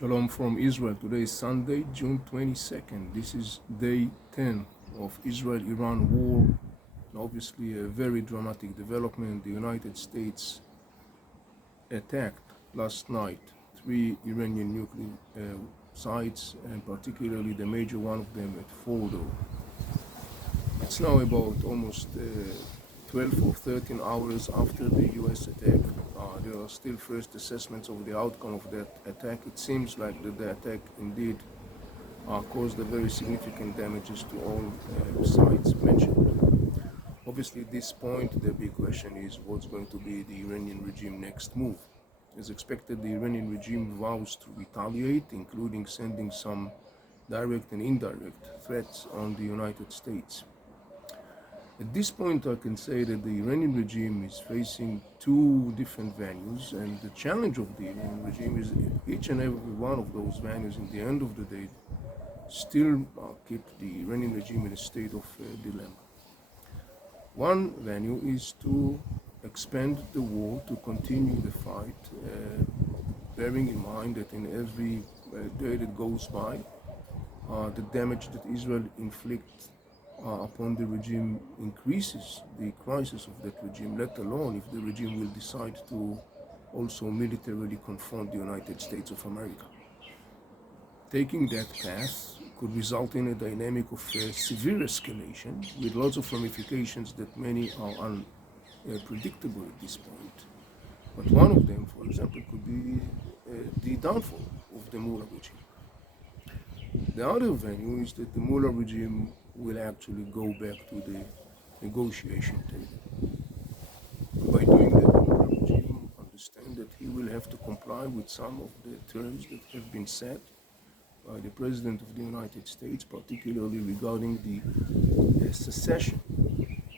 Shalom from Israel. Today is Sunday, June 22nd. This is day 10 of Israel-Iran war. Obviously a very dramatic development. The United States attacked last night 3 Iranian nuclear sites, and particularly the major one of them at Fordo. It's now about almost 12 or 13 hours after the US attack. There are still first assessments of the outcome of that attack. It seems like that the attack indeed caused a very significant damages to all sites mentioned. Obviously at this point the big question is what's going to be the Iranian regime next move. As expected, the Iranian regime vows to retaliate, including sending some direct and indirect threats on the United States. At this point, I can say that the Iranian regime is facing 2 different venues, and the challenge of the Iranian regime is each and every one of those venues, in the end of the day, still keep the Iranian regime in a state of dilemma. One venue is to expand the war, to continue the fight, bearing in mind that in every day that goes by, the damage that Israel inflicts upon the regime increases the crisis of that regime, let alone if the regime will decide to also militarily confront the United States of America. Taking that path could result in a dynamic of severe escalation with lots of ramifications that many are unpredictable at this point. But one of them, for example, could be the downfall of the Mullah regime. The other venue is that the Mullah regime will actually go back to the negotiation table. By doing that, the Mullah regime understands that he will have to comply with some of the terms that have been set by the President of the United States, particularly regarding the cessation,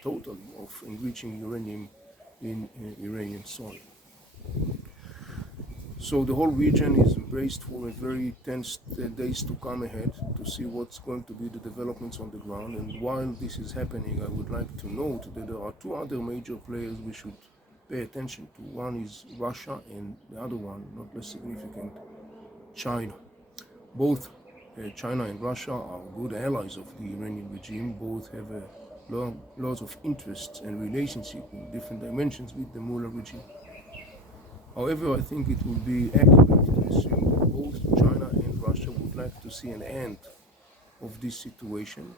totally, of enriching uranium in Iranian soil. So the whole region is embraced for a very tense days to come ahead to see what's going to be the developments on the ground. And while this is happening, I would like to note that there are 2 other major players we should pay attention to. One is Russia, and the other one, not less significant, China. Both China and Russia are good allies of the Iranian regime. Both have lots of interests and relationship in different dimensions with the Mullah regime. However, I think it would be accurate to assume that both China and Russia would like to see an end of this situation.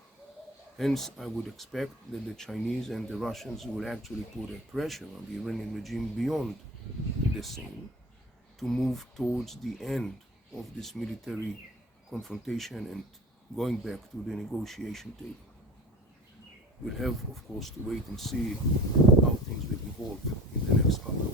Hence, I would expect that the Chinese and the Russians will actually put a pressure on the Iranian regime beyond the same to move towards the end of this military confrontation and going back to the negotiation table. We'll have, of course, to wait and see how things will evolve in the next couple of